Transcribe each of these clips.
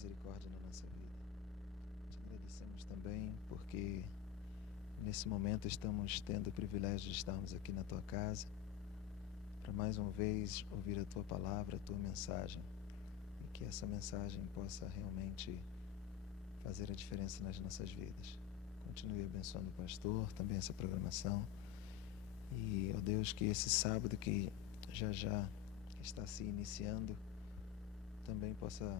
misericórdia na nossa vida. Te agradecemos também porque nesse momento estamos tendo o privilégio de estarmos aqui na tua casa para mais uma vez ouvir a tua palavra, a tua mensagem, e que essa mensagem possa realmente fazer a diferença nas nossas vidas. Continue abençoando o pastor, também essa programação, e, ó Deus, que esse sábado que já está se iniciando também possa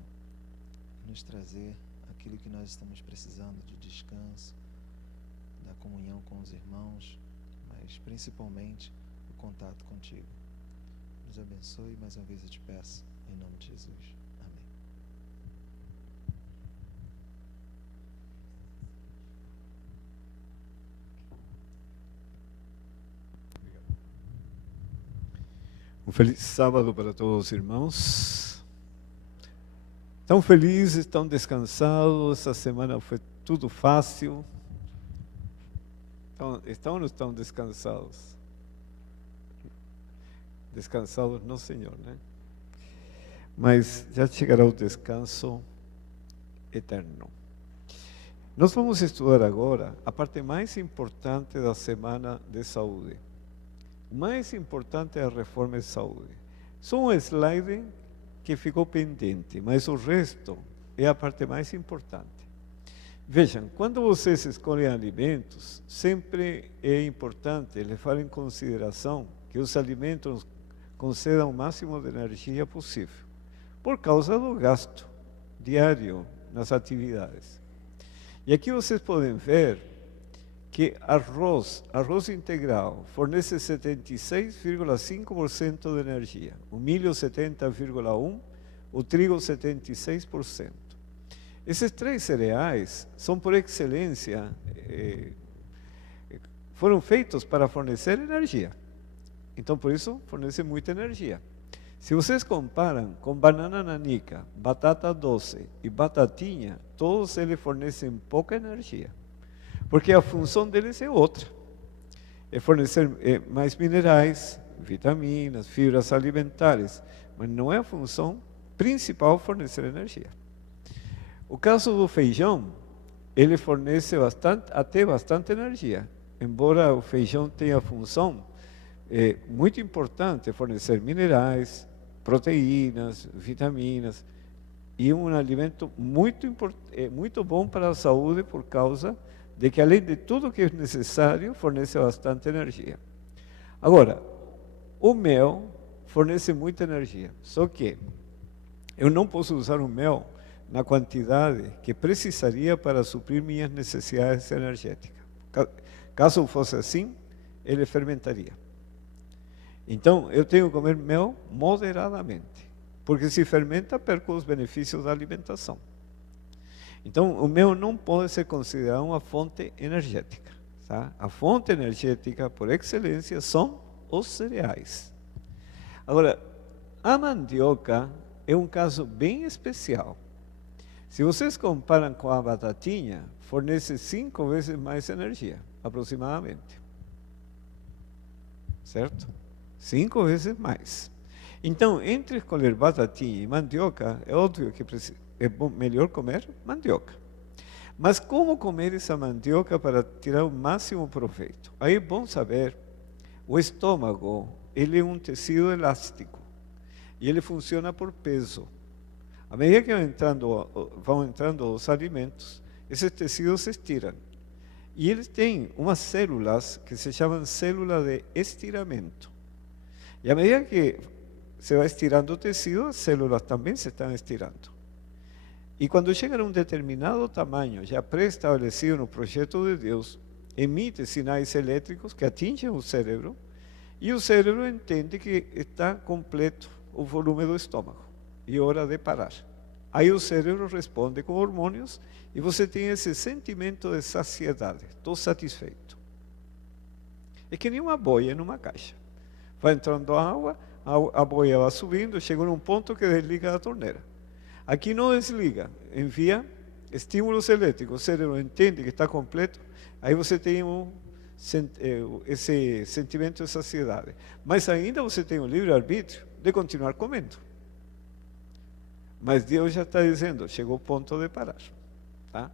nos trazer aquilo que nós estamos precisando, de descanso, da comunhão com os irmãos, mas principalmente o contato contigo. Nos abençoe, mais uma vez eu te peço, em nome de Jesus. Amém. Um feliz sábado para todos os irmãos. Estão felizes, estão descansados, essa semana foi tudo fácil. Estão ou não estão descansados? Descansados no Senhor, né? Mas já chegará o descanso eterno. Nós vamos estudar agora a parte mais importante da semana de saúde. O mais importante é a reforma de saúde. Só um slide que ficou pendente, mas o resto é a parte mais importante. Vejam, quando vocês escolhem alimentos, sempre é importante levar em consideração que os alimentos concedam o máximo de energia possível, por causa do gasto diário nas atividades. E aqui vocês podem ver que arroz integral fornece 76,5% de energia, o milho 70,1%, o trigo 76%. Esses três cereais são, por excelência, foram feitos para fornecer energia. Então, por isso, fornecem muita energia. Se vocês comparam com banana nanica, batata doce e batatinha, todos eles fornecem pouca energia. Porque a função deles é outra. É fornecer mais minerais, vitaminas, fibras alimentares. Mas não é a função principal fornecer energia. O caso do feijão, ele fornece até bastante energia. Embora o feijão tenha a função muito importante, fornecer minerais, proteínas, vitaminas, e um alimento muito bom para a saúde por causa de que, além de tudo que é necessário, fornece bastante energia. Agora, o mel fornece muita energia, só que eu não posso usar o mel na quantidade que precisaria para suprir minhas necessidades energéticas. Caso fosse assim, ele fermentaria. Então, eu tenho que comer mel moderadamente, porque se fermenta, perco os benefícios da alimentação. Então, o mel não pode ser considerado uma fonte energética. Tá? A fonte energética, por excelência, são os cereais. Agora, a mandioca é um caso bem especial. Se vocês comparam com a batatinha, fornece 5 vezes mais energia, aproximadamente. Certo? 5 vezes mais. Então, entre escolher batatinha e mandioca, é óbvio que melhor comer mandioca. Mas como comer essa mandioca para tirar o máximo proveito? Aí é bom saber, o estômago, ele é um tecido elástico e ele funciona por peso. À medida que vão entrando os alimentos, esses tecidos se estiram. E eles têm umas células que se chamam células de estiramento. E à medida que se vai estirando o tecido, as células também se estão estirando. E quando chega a um determinado tamanho, já pré-estabelecido no projeto de Deus, emite sinais elétricos que atingem o cérebro, e o cérebro entende que está completo o volume do estômago, e é hora de parar. Aí o cérebro responde com hormônios, e você tem esse sentimento de saciedade, estou satisfeito. É que nem uma boia numa caixa. Vai entrando água, a boia vai subindo, chega num ponto que desliga a torneira. Aqui não desliga, envia estímulos elétricos, o cérebro entende que está completo, aí você tem esse sentimento de saciedade. Mas ainda você tem o livre-arbítrio de continuar comendo. Mas Deus já está dizendo, chegou o ponto de parar. Tá?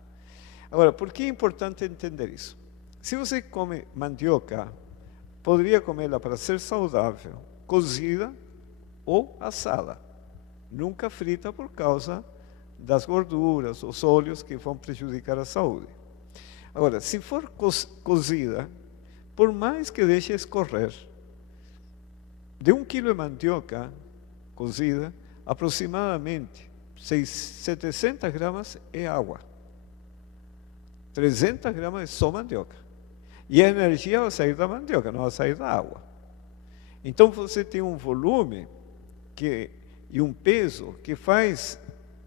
Agora, por que é importante entender isso? Se você come mandioca, poderia comê-la para ser saudável, cozida ou assada. Nunca frita por causa das gorduras, os óleos que vão prejudicar a saúde. Agora, se for cozida, por mais que deixe escorrer, de 1 quilo de mandioca cozida, aproximadamente 700 gramas é água. 300 gramas é só mandioca. E a energia vai sair da mandioca, não vai sair da água. Então você tem um volume e um peso que faz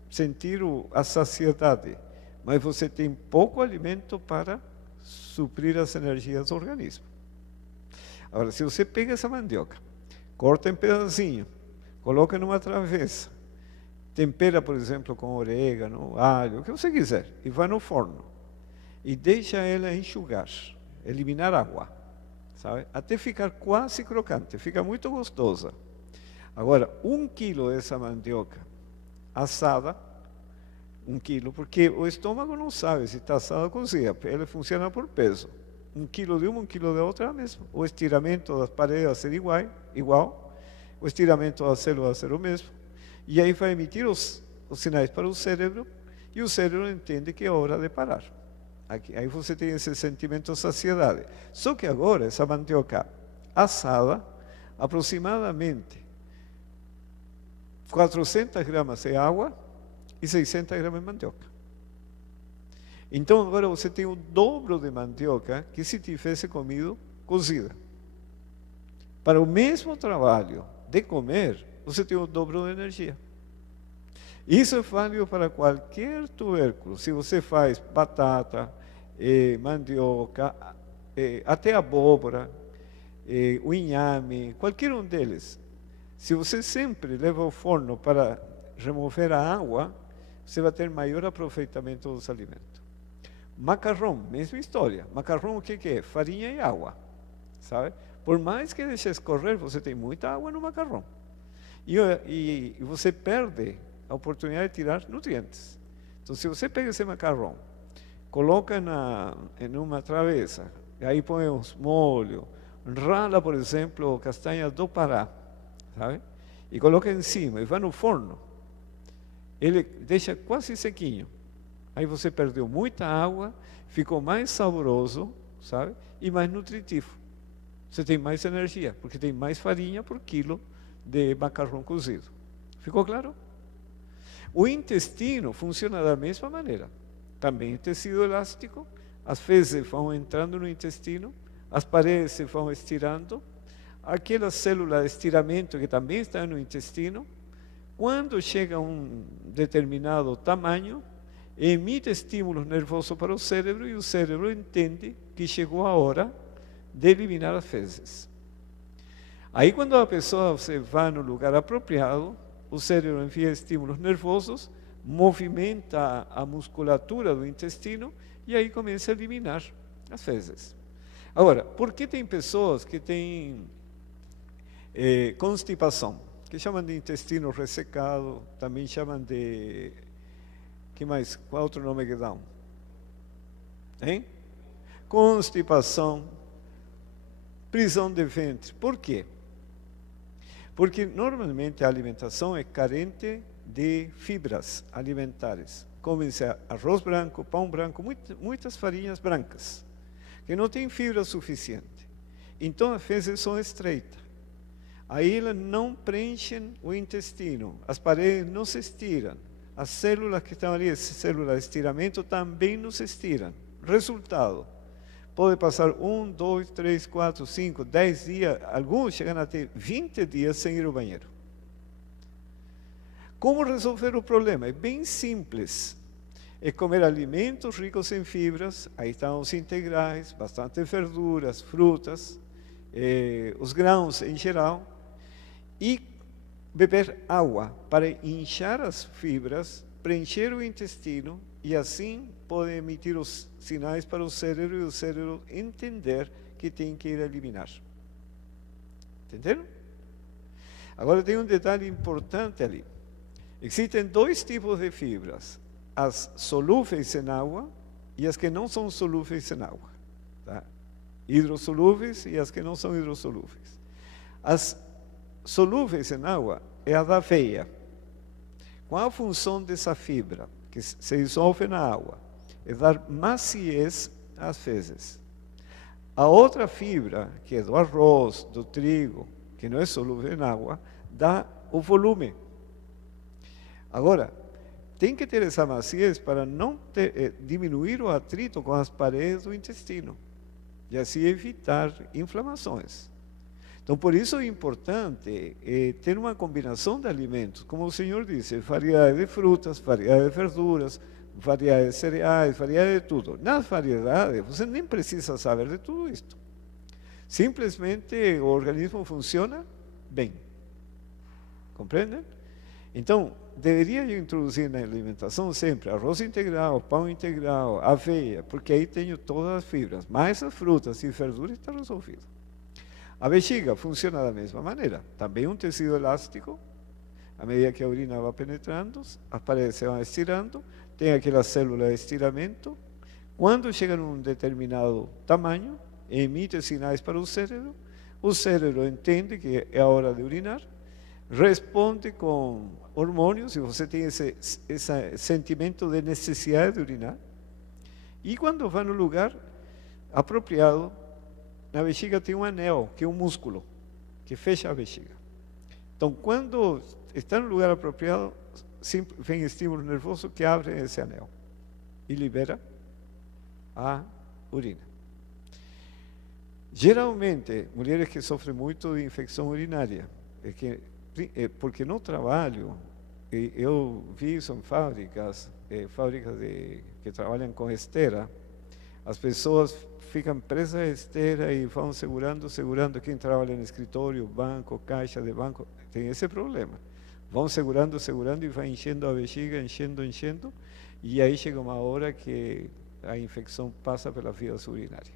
sentir a saciedade, mas você tem pouco alimento para suprir as energias do organismo. Agora, se você pega essa mandioca, corta em pedacinho, coloca numa travessa, tempera, por exemplo, com orégano, alho, o que você quiser, e vai no forno, e deixa ela enxugar, eliminar água, sabe? Até ficar quase crocante, fica muito gostosa. Agora, 1 quilo dessa mandioca assada, 1 quilo, porque o estômago não sabe se está assada ou cozida, ele funciona por peso. 1 quilo de uma, 1 quilo de outra é mesmo. O estiramento das paredes vai ser igual, o estiramento das células vai ser o mesmo, e aí vai emitir os sinais para o cérebro, e o cérebro entende que é hora de parar. Aí você tem esse sentimento de saciedade. Só que agora, essa mandioca assada, aproximadamente 400 gramas é água e 600 gramas de mandioca. Então agora você tem o dobro de mandioca que se tivesse comido cozida. Para o mesmo trabalho de comer, você tem o dobro de energia. Isso é válido para qualquer tubérculo. Se você faz batata, mandioca, até abóbora, o inhame, qualquer um deles. Se você sempre leva ao forno para remover a água, você vai ter maior aproveitamento dos alimentos. Macarrão, mesma história. Macarrão o que é? Farinha e água, sabe? Por mais que deixe escorrer, você tem muita água no macarrão. E você perde a oportunidade de tirar nutrientes. Então, se você pega esse macarrão, coloca em uma travessa, e aí põe uns molhos, rala, por exemplo, castanha do Pará, sabe? E coloca em cima e vai no forno, ele deixa quase sequinho. Aí você perdeu muita água, ficou mais saboroso, sabe? E mais nutritivo. Você tem mais energia, porque tem mais farinha por quilo de macarrão cozido. Ficou claro? O intestino funciona da mesma maneira. Também é tecido elástico, as fezes vão entrando no intestino, as paredes se vão estirando, aquela célula de estiramento que também está no intestino, quando chega a um determinado tamanho, emite estímulos nervosos para o cérebro e o cérebro entende que chegou a hora de eliminar as fezes. Aí quando a pessoa vai no lugar apropriado, o cérebro envia estímulos nervosos, movimenta a musculatura do intestino e aí começa a eliminar as fezes. Agora, por que tem pessoas que têm constipação, que chamam de intestino ressecado, também chamam de... que mais? Qual outro nome que dão? Hein? Constipação, prisão de ventre. Por quê? Porque normalmente a alimentação é carente de fibras alimentares. Comem-se arroz branco, pão branco, muitas farinhas brancas, que não têm fibra suficiente. Então as fezes são estreitas. Aí elas não preenchem o intestino, as paredes não se estiram, as células que estão ali, as células de estiramento, também não se estiram. Resultado, pode passar 1, 2, 3, 4, 5, 10 dias, alguns chegam até 20 dias sem ir ao banheiro. Como resolver o problema? É bem simples. É comer alimentos ricos em fibras, aí estão os integrais, bastante verduras, frutas, os grãos em geral, e beber água para inchar as fibras, preencher o intestino e assim pode emitir os sinais para o cérebro e o cérebro entender que tem que ir eliminar. Entenderam? Agora tem um detalhe importante ali. Existen dois tipos de fibras, as solúveis em água e as que não são solúveis em água. Tá? Hidrossolúveis e as que não são hidrossolúveis. As solúveis em água é a da aveia. Qual a função dessa fibra, que se dissolve na água? É dar maciez às fezes. A outra fibra, que é do arroz, do trigo, que não é solúvel em água, dá o volume. Agora, tem que ter essa maciez para não diminuir o atrito com as paredes do intestino e assim evitar inflamações. Então, por isso é importante ter uma combinação de alimentos, como o Senhor disse, variedade de frutas, variedade de verduras, variedade de cereais, variedade de tudo. Nas variedades, você nem precisa saber de tudo isto. Simplesmente o organismo funciona bem. Compreendem? Então, deveria eu introduzir na alimentação sempre arroz integral, pão integral, aveia, porque aí tenho todas as fibras, mais as frutas e verduras, está resolvido. A bexiga funciona da mesma maneira, também um tecido elástico, à medida que a urina vai penetrando, as paredes se vão estirando, tem aquela célula de estiramento, quando chega a um determinado tamanho, emite sinais para o cérebro entende que é a hora de urinar, responde com hormônios, e você tem esse sentimento de necessidade de urinar, e quando vai no lugar apropriado, na bexiga tem um anel, que é um músculo, que fecha a bexiga. Então, quando está no lugar apropriado, vem estímulo nervoso que abre esse anel e libera a urina. Geralmente, mulheres que sofrem muito de infecção urinária, porque no trabalho, eu vi isso em fábricas que trabalham com esteira, as pessoas ficam presas à esteira e vão segurando quem trabalha no escritório, banco, caixa de banco, tem esse problema. Vão segurando e vai enchendo a bexiga, enchendo, e aí chega uma hora que a infecção passa pelas vias urinárias.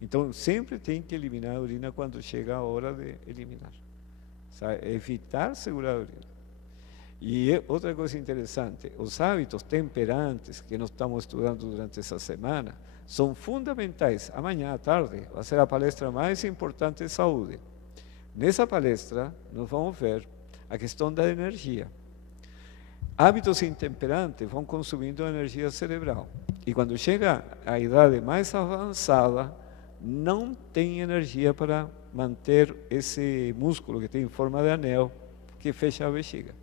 Então, sempre tem que eliminar a urina quando chega a hora de eliminar. Sabe? Evitar segurar a urina. E outra coisa interessante, os hábitos temperantes que nós estamos estudando durante essa semana são fundamentais. Amanhã à tarde vai ser a palestra mais importante de saúde. Nessa palestra, nós vamos ver a questão da energia. Hábitos intemperantes vão consumindo energia cerebral. E quando chega a idade mais avançada, não tem energia para manter esse músculo que tem forma de anel, que fecha a bexiga.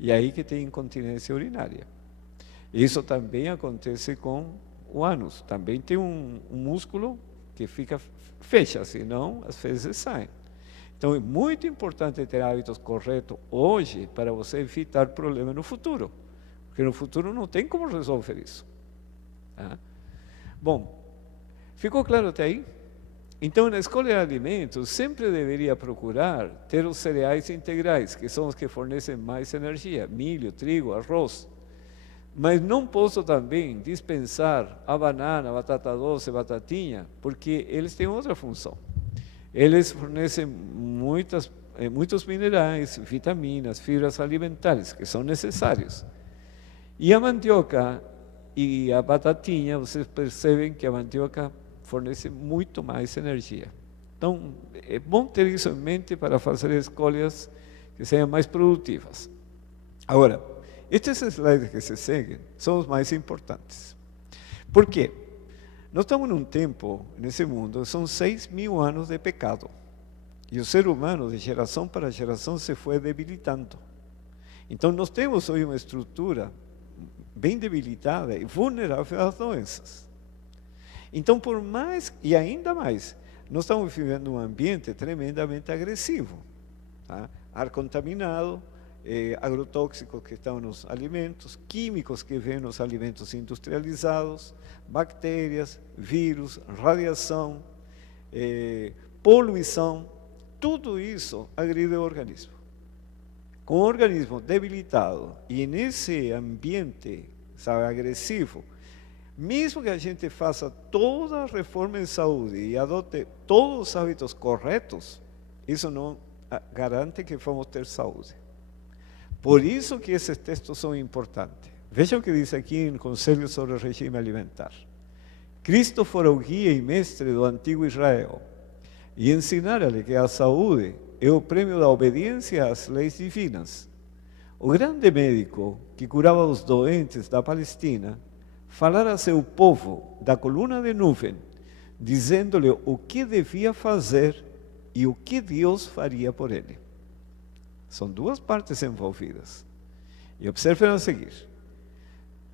E aí que tem incontinência urinária. Isso também acontece com o ânus. Também tem um músculo que fecha, senão as fezes saem. Então é muito importante ter hábitos corretos hoje para você evitar problemas no futuro. Porque no futuro não tem como resolver isso. Tá? Bom, ficou claro até aí? Então, na escolha de alimentos, sempre deveria procurar ter os cereais integrais, que são os que fornecem mais energia, milho, trigo, arroz. Mas não posso também dispensar a banana, a batata doce, a batatinha, porque eles têm outra função. Eles fornecem muitos minerais, vitaminas, fibras alimentares, que são necessários. E a mandioca e a batatinha, vocês percebem que a mandioca fornece muito mais energia. Então, é bom ter isso em mente para fazer escolhas que sejam mais produtivas. Agora, estes slides que se seguem são os mais importantes. Por quê? Nós estamos num tempo, nesse mundo, são 6.000 anos de pecado. E o ser humano, de geração para geração, se foi debilitando. Então, nós temos hoje uma estrutura bem debilitada e vulnerável às doenças. Então, por mais, e ainda mais, nós estamos vivendo um ambiente tremendamente agressivo. Tá? Ar contaminado, agrotóxicos que estão nos alimentos, químicos que vêm nos alimentos industrializados, bactérias, vírus, radiação, poluição, tudo isso agride o organismo. Com o organismo debilitado e nesse ambiente, sabe, agressivo, mesmo que a gente faça toda a reforma em saúde e adote todos os hábitos corretos, isso não garante que vamos ter saúde. Por isso que esses textos são importantes. Veja o que diz aqui em Conselho sobre o Regime Alimentar. Cristo fora o guia e mestre do antigo Israel e ensinara-lhe que a saúde é o prêmio da obediência às leis divinas. O grande médico que curava os doentes da Palestina falara a seu povo da coluna de nuvem, dizendo-lhe o que devia fazer e o que Deus faria por ele. São duas partes envolvidas. E observem a seguir.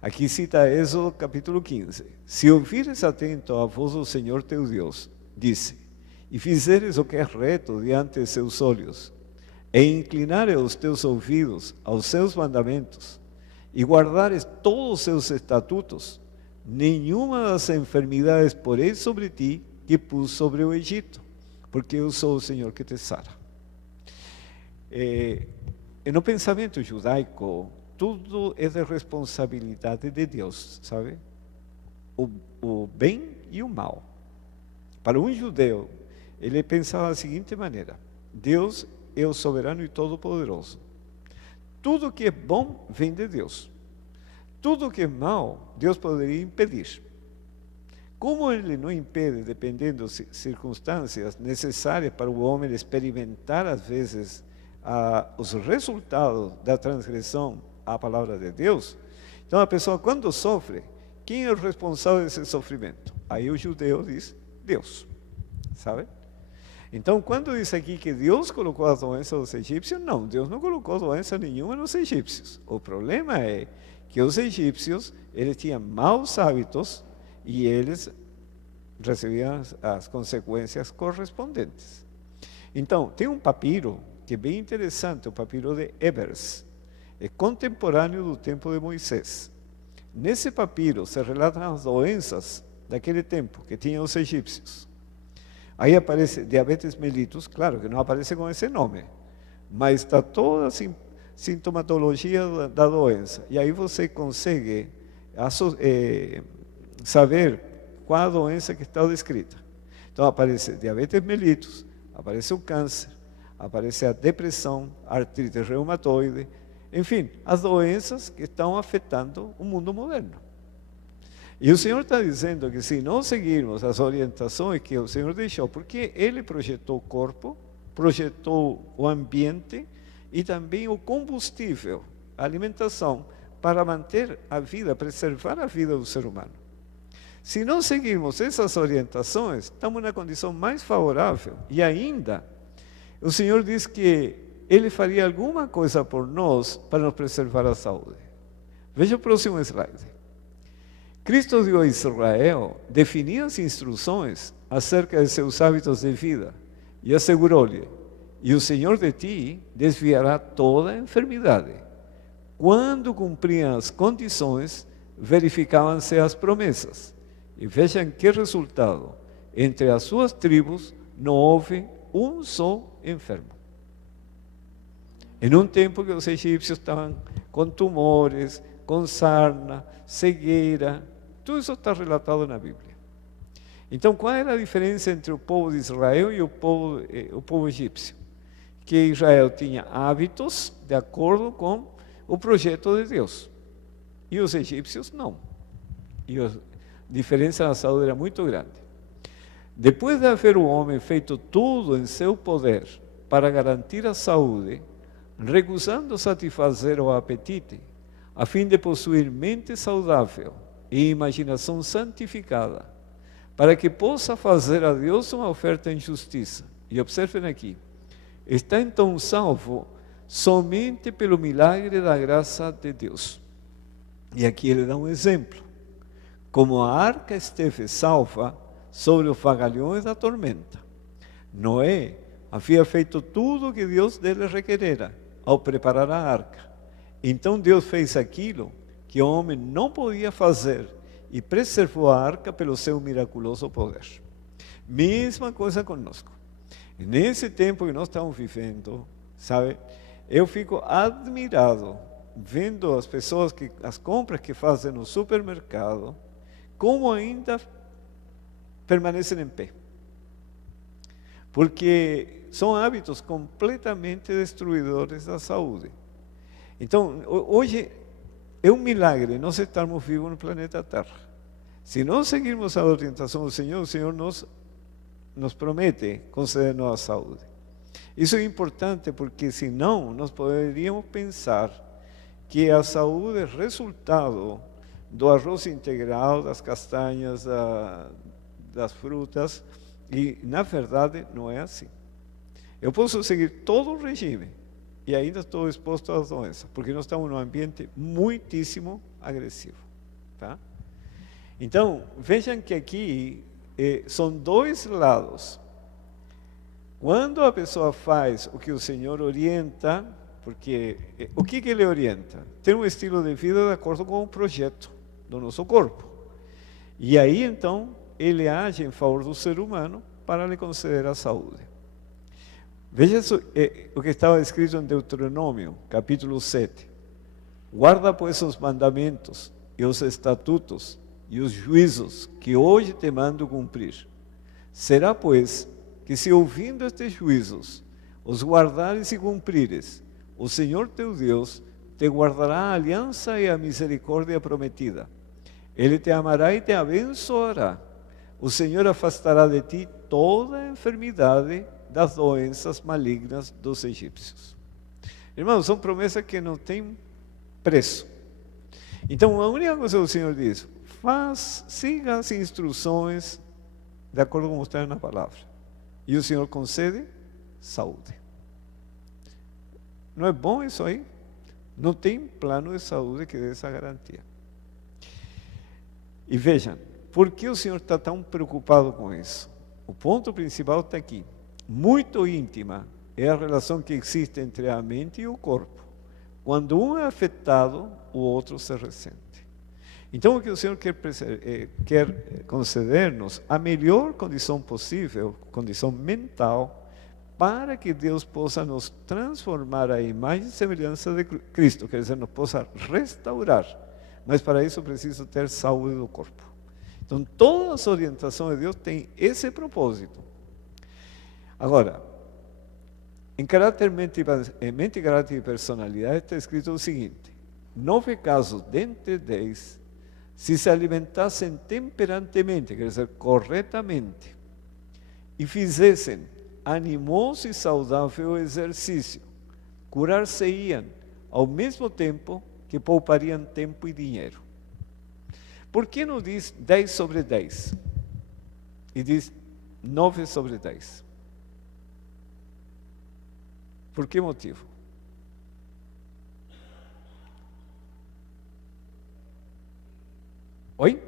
Aqui cita Êxodo capítulo 15. Se ouvires atento a voz do Senhor teu Deus, disse, e fizeres o que é reto diante de seus olhos, e inclinares os teus ouvidos aos seus mandamentos, e guardares todos os seus estatutos, nenhuma das enfermidades porei sobre ti que pus sobre o Egito, porque eu sou o Senhor que te sara. No pensamento judaico, tudo é de responsabilidade de Deus, sabe? O bem e o mal. Para um judeu, ele pensava da seguinte maneira: Deus é o soberano e todo-poderoso. Tudo que é bom vem de Deus. Tudo que é mal, Deus poderia impedir. Como ele não impede, dependendo das circunstâncias necessárias para o homem experimentar, às vezes, os resultados da transgressão à palavra de Deus, então a pessoa, quando sofre, quem é o responsável desse sofrimento? Aí o judeu diz, Deus, sabe? Então, quando diz aqui que Deus colocou a doença dos egípcios, não, Deus não colocou doença nenhuma nos egípcios. O problema é que os egípcios, eles tinham maus hábitos e eles recebiam as consequências correspondentes. Então, tem um papiro que é bem interessante, o papiro de Ebers, é contemporâneo do tempo de Moisés. Nesse papiro se relatam as doenças daquele tempo que tinham os egípcios. Aí aparece diabetes mellitus, claro que não aparece com esse nome, mas está toda a sintomatologia da doença. E aí você consegue saber qual a doença que está descrita. Então aparece diabetes mellitus, aparece o câncer, aparece a depressão, a artrite reumatoide, enfim, as doenças que estão afetando o mundo moderno. E o Senhor está dizendo que se não seguirmos as orientações que o Senhor deixou, porque Ele projetou o corpo, projetou o ambiente e também o combustível, a alimentação, para manter a vida, preservar a vida do ser humano. Se não seguirmos essas orientações, estamos na condição mais favorável. E ainda, o Senhor diz que Ele faria alguma coisa por nós para nos preservar a saúde. Veja o próximo slide. Cristo deu a Israel definidas instruções acerca de seus hábitos de vida e assegurou-lhe, e o Senhor de ti desviará toda a enfermidade. Quando cumpriam as condições, verificavam-se as promessas. E vejam que resultado. Entre as suas tribos não houve um só enfermo. Em um tempo que os egípcios estavam com tumores, com sarna, cegueira, tudo isso está relatado na Bíblia. Então, qual era a diferença entre o povo de Israel e o povo egípcio? Que Israel tinha hábitos de acordo com o projeto de Deus. E os egípcios não. E a diferença na saúde era muito grande. Depois de haver o homem feito tudo em seu poder para garantir a saúde, recusando satisfazer o apetite, a fim de possuir mente saudável e imaginação santificada, para que possa fazer a Deus uma oferta em justiça. E observem aqui, está então salvo somente pelo milagre da graça de Deus. E aqui ele dá um exemplo. Como a arca esteve salva sobre os vagalhões da tormenta, Noé havia feito tudo o que Deus dele requerera ao preparar a arca. Então Deus fez aquilo que o homem não podia fazer e preservou a arca pelo seu miraculoso poder. Mesma coisa conosco. Nesse tempo que nós estamos vivendo, sabe, eu fico admirado vendo as pessoas as compras que fazem no supermercado, como ainda permanecem em pé. Porque são hábitos completamente destruidores da saúde. Então, hoje é um milagre nós estarmos vivos no planeta Terra. Se nós seguirmos a orientação do Senhor, o Senhor nos promete conceder-nos a saúde. Isso é importante porque, senão, nós poderíamos pensar que a saúde é resultado do arroz integral, das castanhas, das frutas, e, na verdade, não é assim. Eu posso seguir todo o regime e ainda estou exposto às doenças, porque nós estamos num ambiente muitíssimo agressivo. Tá? Então, vejam que aqui são dois lados. Quando a pessoa faz o que o Senhor orienta, porque o que ele orienta? Ter um estilo de vida de acordo com o projeto do nosso corpo. E aí, então, ele age em favor do ser humano para lhe conceder a saúde. Veja o que estava escrito em Deuteronômio, capítulo 7. Guarda, pois, os mandamentos e os estatutos e os juízos que hoje te mando cumprir. Será, pois, que se ouvindo estes juízos, os guardares e cumprires, o Senhor teu Deus te guardará a aliança e a misericórdia prometida. Ele te amará e te abençoará. O Senhor afastará de ti toda a enfermidade das doenças malignas dos egípcios. Irmãos, são promessas que não têm preço. Então, a única coisa que o Senhor diz, siga as instruções de acordo com o que está na palavra. E o Senhor concede saúde. Não é bom isso aí? Não tem plano de saúde que dê essa garantia. E vejam, por que o Senhor está tão preocupado com isso? O ponto principal está aqui. Muito íntima é a relação que existe entre a mente e o corpo. Quando um é afetado, o outro se ressente. Então, o que o Senhor quer conceder-nos a melhor condição possível, condição mental, para que Deus possa nos transformar à imagem e semelhança de Cristo, quer dizer, nos possa restaurar. Mas para isso preciso ter saúde do corpo. Então, toda a orientação de Deus tem esse propósito. Agora, em mente, caráter e personalidade está escrito o seguinte: 9 casos dentre 10, se se alimentassem temperantemente, quer dizer, corretamente, e fizessem animoso e saudável exercício, curar-se-iam ao mesmo tempo que poupariam tempo e dinheiro. Por que não diz 10 sobre 10? E diz 9 sobre 10? Por que motivo? Oi?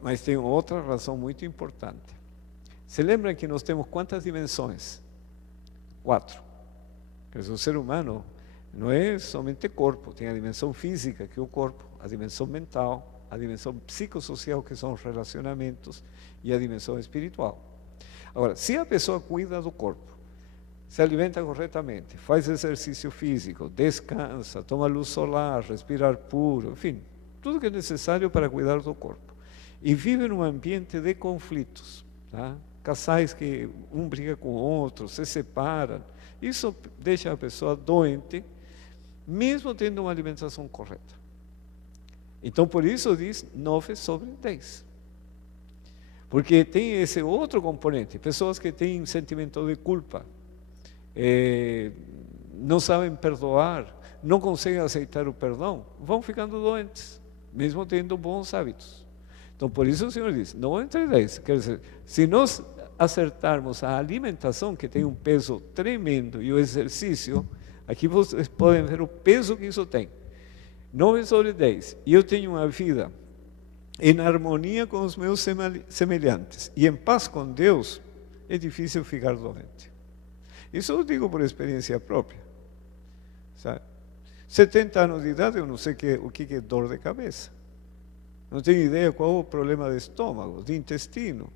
Mas tem outra razão muito importante. Se lembram que nós temos quantas dimensões? 4. Quer dizer, o ser humano não é somente corpo, tem a dimensão física, que é o corpo, a dimensão mental, a dimensão psicossocial, que são os relacionamentos, e a dimensão espiritual. Agora, se a pessoa cuida do corpo, se alimenta corretamente, faz exercício físico, descansa, toma luz solar, respira ar puro, enfim, tudo que é necessário para cuidar do corpo, e vive num ambiente de conflitos, tá? Casais que um briga com o outro, se separam, isso deixa a pessoa doente, mesmo tendo uma alimentação correta. Então, por isso diz 9 sobre 10. Porque tem esse outro componente, pessoas que têm sentimento de culpa, não sabem perdoar, não conseguem aceitar o perdão, vão ficando doentes, mesmo tendo bons hábitos. Então, por isso o Senhor diz, 9 entre 10. Quer dizer, se nós acertarmos a alimentação, que tem um peso tremendo, e o exercício, aqui vocês podem ver o peso que isso tem. 9 sobre 10. E eu tenho uma vida em harmonia com os meus semelhantes e em paz com Deus, é difícil ficar doente. Isso eu digo por experiência própria. Sabe? 70 anos de idade, eu não sei o que é dor de cabeça. Não tenho ideia qual é o problema de estômago, de intestino.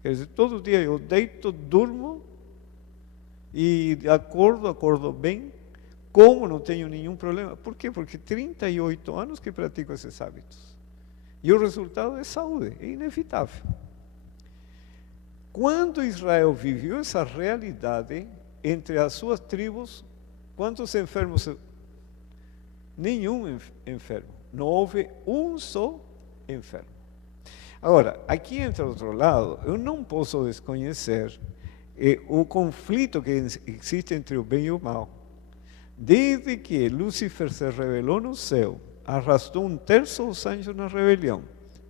Quer dizer, todo dia eu deito, durmo e acordo bem, como não tenho nenhum problema. Por quê? Porque 38 anos que pratico esses hábitos. E o resultado é saúde, é inevitável. Quando Israel viveu essa realidade, entre as suas tribos, quantos enfermos? Nenhum enfermo. Não houve um só enfermo. Agora, aqui entra outro lado. Eu não posso desconhecer o conflito que existe entre o bem e o mal. Desde que Lúcifer se revelou no céu, arrastou 1/3 dos anjos na rebelião.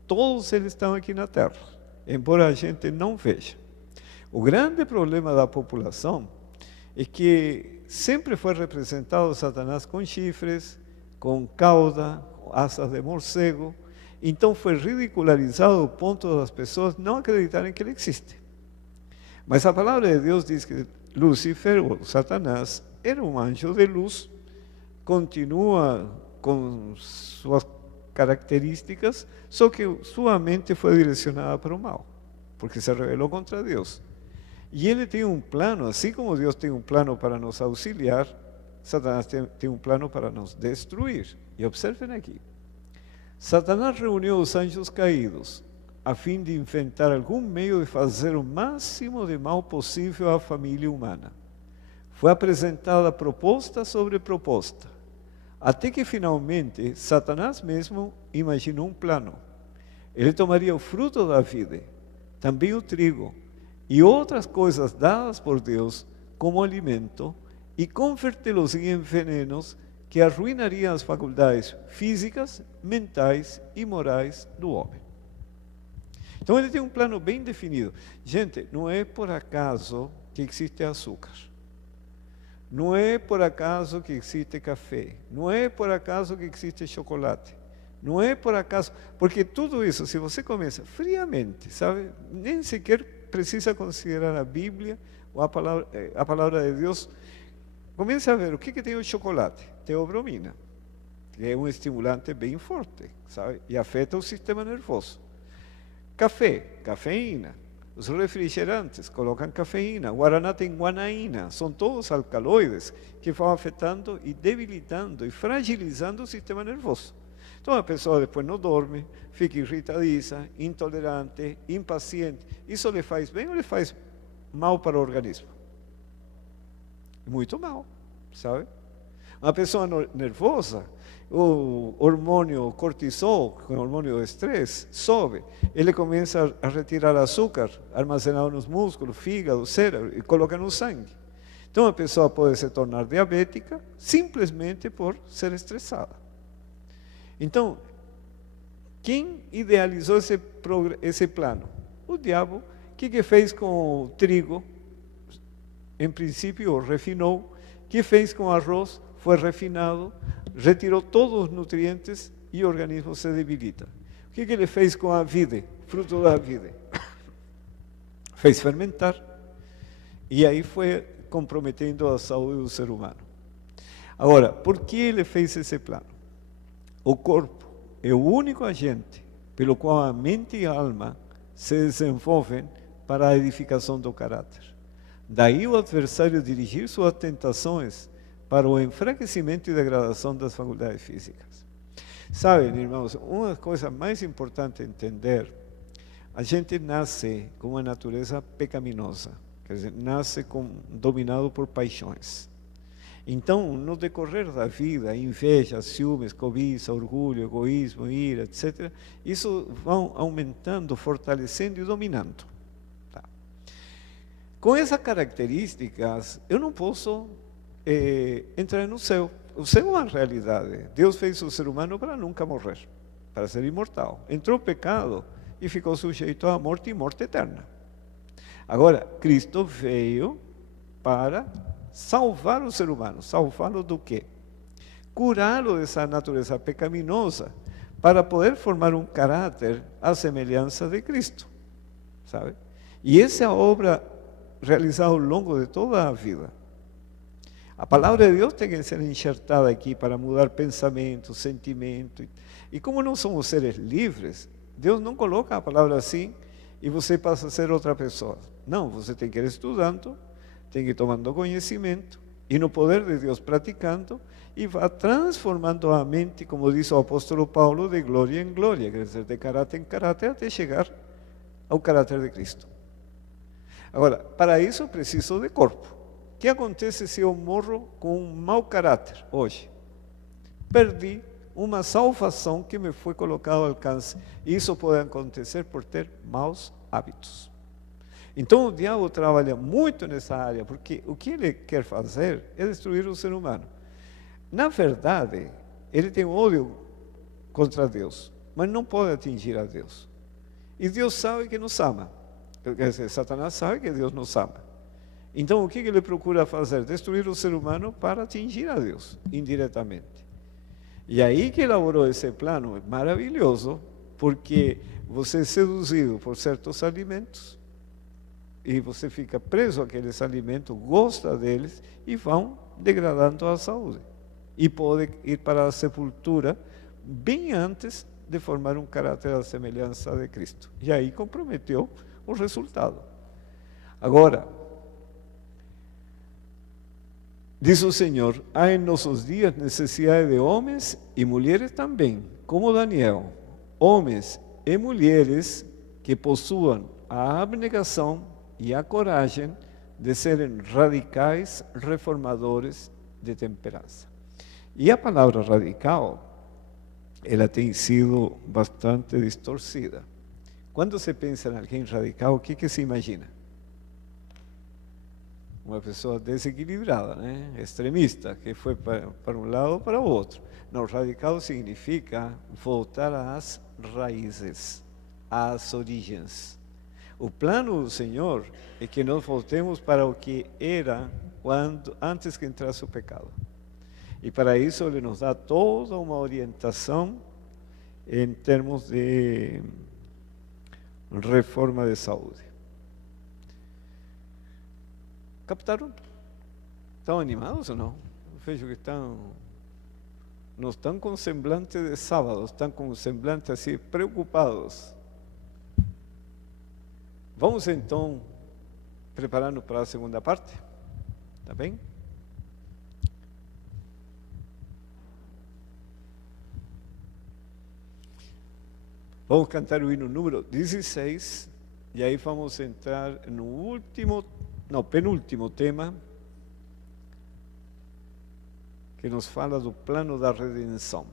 Todos eles estão aqui na terra, embora a gente não veja. O grande problema da população é que sempre foi representado Satanás com chifres, com cauda, asas de morcego. Então foi ridicularizado ao ponto das pessoas não acreditarem que ele existe. Mas a palavra de Deus diz que Lúcifer, ou Satanás, era um anjo de luz, continua com suas características, só que sua mente foi direcionada para o mal, porque se rebelou contra Deus. E ele tem um plano, assim como Deus tem um plano para nos auxiliar, Satanás tem um plano para nos destruir. E observem aqui. Satanás reuniu os anjos caídos a fim de inventar algum meio de fazer o máximo de mal possível à família humana. Foi apresentada proposta sobre proposta, até que finalmente Satanás mesmo imaginou um plano. Ele tomaria o fruto da vida, também o trigo, e outras coisas dadas por Deus como alimento, e convertê-los em venenos que arruinariam as faculdades físicas, mentais e morais do homem. Então ele tem um plano bem definido. Gente, não é por acaso que existe açúcar. Não é por acaso que existe café. Não é por acaso que existe chocolate. Não é por acaso, porque tudo isso, se você começa friamente, sabe, nem sequer precisa considerar a Bíblia ou a palavra de Deus. Comece a ver o que tem o chocolate. Teobromina, que é um estimulante bem forte, sabe? E afeta o sistema nervoso. Café, cafeína. Os refrigerantes colocam cafeína. Guaraná tem guanaína. São todos alcaloides que vão afetando e debilitando e fragilizando o sistema nervoso. Então a pessoa depois não dorme, fica irritadiça, intolerante, impaciente. Isso lhe faz bem ou lhe faz mal para o organismo? Muito mal, sabe? Uma pessoa nervosa, o hormônio cortisol, o hormônio do estresse, sobe. Ele começa a retirar açúcar armazenado nos músculos, fígado, cérebro e coloca no sangue. Então a pessoa pode se tornar diabética simplesmente por ser estressada. Então, quem idealizou esse plano? O diabo. O que fez com o trigo? Em princípio, o refinou. O que fez com o arroz? Foi refinado, retirou todos os nutrientes e o organismo se debilita. O que ele fez com a vida, fruto da vida? Fez fermentar. E aí foi comprometendo a saúde do ser humano. Agora, por que ele fez esse plano? O corpo é o único agente pelo qual a mente e a alma se desenvolvem para a edificação do caráter. Daí o adversário dirigir suas tentações para o enfraquecimento e degradação das faculdades físicas. Sabem, irmãos, uma coisa mais importante a entender, a gente nasce com uma natureza pecaminosa, quer dizer, nasce dominado por paixões. Então, no decorrer da vida, inveja, ciúmes, cobiça, orgulho, egoísmo, ira, etc., isso vão aumentando, fortalecendo e dominando. Tá. Com essas características, eu não posso entrar no céu. O céu é uma realidade. Deus fez o ser humano para nunca morrer, para ser imortal. Entrou o pecado e ficou sujeito à morte e morte eterna. Agora, Cristo veio para salvar o ser humano. Salvá-lo do quê? Curá-lo dessa natureza pecaminosa para poder formar um caráter à semelhança de Cristo, sabe? E essa é a obra realizada ao longo de toda a vida. A palavra de Deus tem que ser enxertada aqui para mudar pensamento, sentimento. E como não somos seres livres, Deus não coloca a palavra assim e você passa a ser outra pessoa. Não, você tem que ir estudando, tem que ir tomando conhecimento e no poder de Deus praticando e vai transformando a mente, como diz o apóstolo Paulo, de glória em glória, quer dizer, de caráter em caráter até chegar ao caráter de Cristo. Agora, para isso eu preciso de corpo. O que acontece se eu morro com um mau caráter hoje? Perdi uma salvação que me foi colocada ao alcance. Isso pode acontecer por ter maus hábitos. Então o diabo trabalha muito nessa área, porque o que ele quer fazer é destruir o ser humano. Na verdade, ele tem ódio contra Deus, mas não pode atingir a Deus. E Deus sabe que nos ama. Quer dizer, Satanás sabe que Deus nos ama. Então o que ele procura fazer? Destruir o ser humano para atingir a Deus, indiretamente. E aí que elaborou esse plano maravilhoso, porque você é seduzido por certos alimentos, e você fica preso àqueles alimentos, gosta deles, e vão degradando a saúde. E pode ir para a sepultura bem antes de formar um caráter à semelhança de Cristo. E aí comprometeu o resultado. Agora, diz o Senhor, há em nossos dias necessidade de homens e mulheres também, como Daniel, homens e mulheres que possuam a abnegação e a coragem de serem radicais reformadores de temperança. E a palavra radical, ela tem sido bastante distorcida. Quando se pensa em alguém radical, o que se imagina? Uma pessoa desequilibrada, né? Extremista, que foi para um lado ou para o outro. Não, radical significa voltar às raízes, às origens. O plano do Senhor é que nós voltemos para o que era antes que entrasse o pecado. E para isso Ele nos dá toda uma orientação em termos de reforma de saúde. Captaram? Estão animados ou não? Eu vejo que não estão com semblante de sábado, estão com semblante assim, preocupados. Vamos então preparando para a segunda parte? Tá bem? Vamos cantar o hino número 16, e aí vamos entrar no penúltimo tema, que nos fala do plano da redenção.